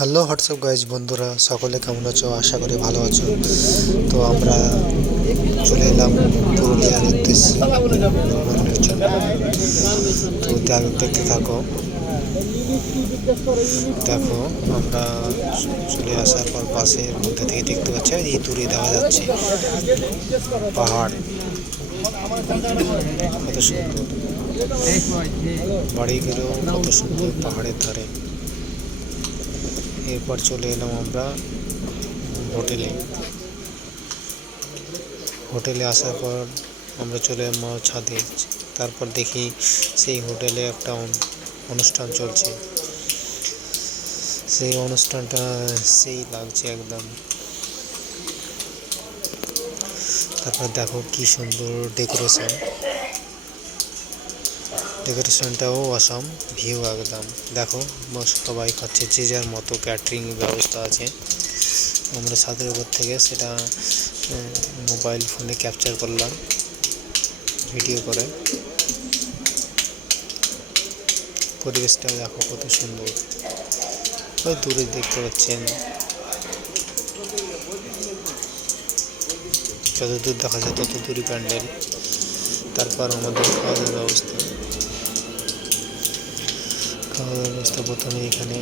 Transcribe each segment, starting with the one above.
Hello WhatsApp guys বন্ধুরা, সকলে কেমন আছো? আশা করি ভালো আছো। তো আমরা চলে এলাম পুরুলিয়ার উদ্দেশ্যে ভ্রমণের জন্য। তো দেখতে থাকো। দেখো, আমরা চলে আসার পর পাশের মধ্যে থেকে দেখতে পাচ্ছি এই দূরে দেখা যাচ্ছে পাহাড়, কত সুন্দর বাড়িগুলো, কত সুন্দর পাহাড়ের ধারে। এরপর চলে এলাম আমরা হোটেলে আসার পর আমরা চলে এলাম ছাদে। তারপর দেখি সেই হোটেলে একটা অনুষ্ঠান চলছে। সেই অনুষ্ঠানটা সেই লাগছে একদম। তারপর দেখো কি সুন্দর ডেকোরেশনটাও অসাম ভিউ একদম। দেখো সবাই খাচ্ছে, যে যার মতো ক্যাটারিং ব্যবস্থা আছে। আমরা ছাদের উপর থেকে সেটা মোবাইল ফোনে ক্যাপচার করলাম ভিডিও করে। পরিবেশটা দেখো কত সুন্দর, ওই দূরে দেখতে পাচ্ছেন, যত দূর দেখা যায় তত দূরই প্যান্ডেল। তারপর আমাদের খাওয়া দাওয়ার ব্যবস্থা প্রথমে এখানে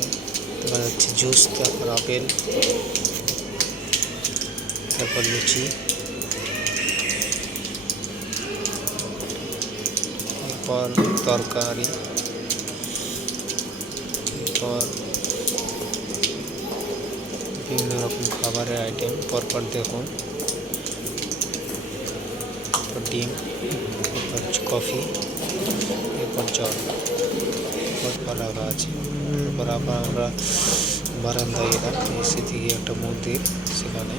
দেখা যাচ্ছে জুস, তারপর আপেল, তারপর লুচি, এরপর তরকারি, এরপর বিভিন্ন রকম খাবারের আইটেম পরপর দেখুন। এরপর ডিম, এরপর কফি, এরপর জল পরপর রাখা আছে। এরপর আবার আমরা বারান্দায় এলাম, এসে থেকে একটা মন্দির, সেখানে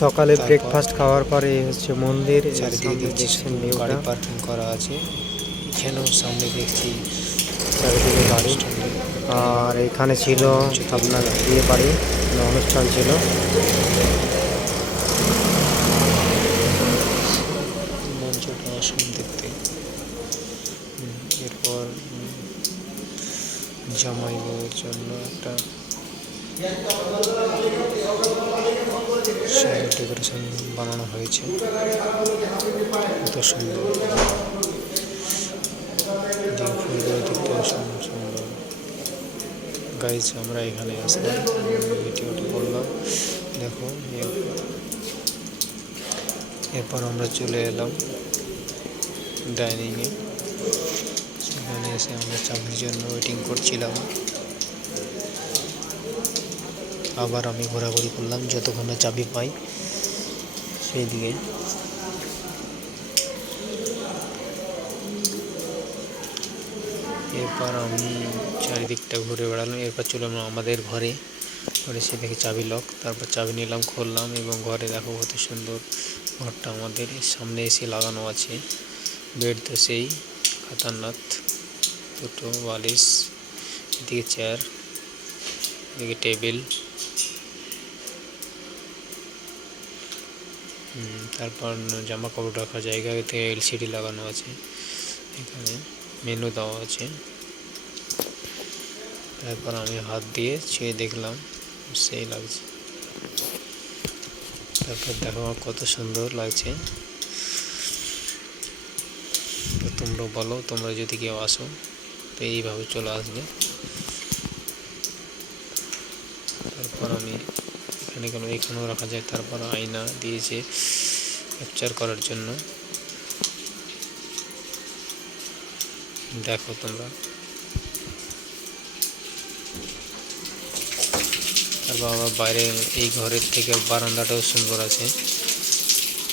সকালে ব্রেকফাস্ট খাওয়ার পরে হচ্ছে মন্দির। চারিদিকে দেখছি গাড়ি পার্কিং করা আছে। এখানেও সামনে দেখছি চারিদিকে গাড়ি। আর এখানে ছিল আপনার বিয়ে বাড়ি অনুষ্ঠান ছিল। মঞ্চটা অসম দেখতে। এরপর জামাই বউয়ের জন্য একটা ডেকোরেশন বানানো হয়েছে, কত সুন্দর। ফুলগুলো দেখতে সুন্দর। গাইজ, আমরা এখানে আসলাম, ভিডিওটি করলাম। দেখো, এরপর আমরা চলে এলাম ডাইনিংয়ে। সেখানে এসে আমরা চাবির জন্য ওয়েটিং করছিলাম। আবার আমি ঘোরাঘুরি করলাম যতক্ষণ না চাবি পাই সেই দিকে। এরপর আমি চারিদিকটা ঘুরে বেড়ালাম। এরপর চলে এলাম আমাদের ঘরে সে দেখে চাবি লক। তারপর চাবি নিলাম, খুললাম, এবং ঘরে দেখো কত সুন্দর ঘরটা। আমাদের সামনে এসে লাগানো আছে। বেড তো সেই খাতারনাথ, দুটো বালিশ, এদিকে চেয়ার, এদিকে টেবিল। তারপর জামা কাপড় রাখার জায়গা, এতে এলসিডি লাগানো আছে। এখানে মেনু দেওয়া আছে। তারপর আমি হাত দিয়ে ছুঁয়ে দেখলাম, সেই লাগছে। তারপর দেখো কত সুন্দর লাগছে। তো তোমরা বলো, তোমরা যদি কেউ আসো তো এইভাবে চলে আসবে। তারপর আমি এখানেও রাখা যায়। তারপর আয়না দিয়েছে ক্যাপচার করার জন্য। দেখো তোমরা। তারপর আমার বাইরে এই ঘরের থেকে বারান্দাটাও সুন্দর আছে,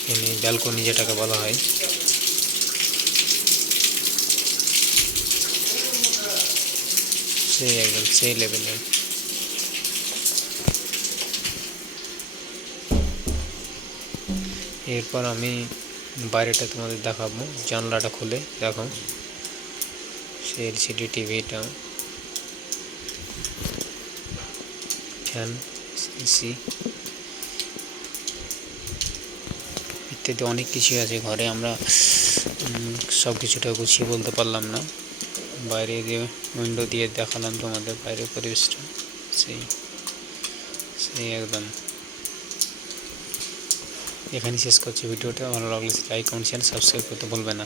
এখানে ব্যালকনি যেটাকে বলা হয়। সেই একদম সেই লেভেলের। এরপর আমি বাইরেটা তোমাদের দেখাবো। জানলাটা খুলে দেখো সেই এলসিডি টিভিটা, ফ্যান, এসি ইত্যাদি অনেক কিছুই আছে ঘরে। আমরা সব কিছুটা গুছিয়ে বলতে পারলাম না। বাইরে দিয়ে উইন্ডো দিয়ে দেখালাম তোমাদের বাইরের পরিবেশটা, সেই সেই একদম। এখানেই শেষ করছি ভিডিওটা। ভালো লাগলে লাইক কমেন্ট শেয়ার সাবস্ক্রাইব করতে ভুলবে না।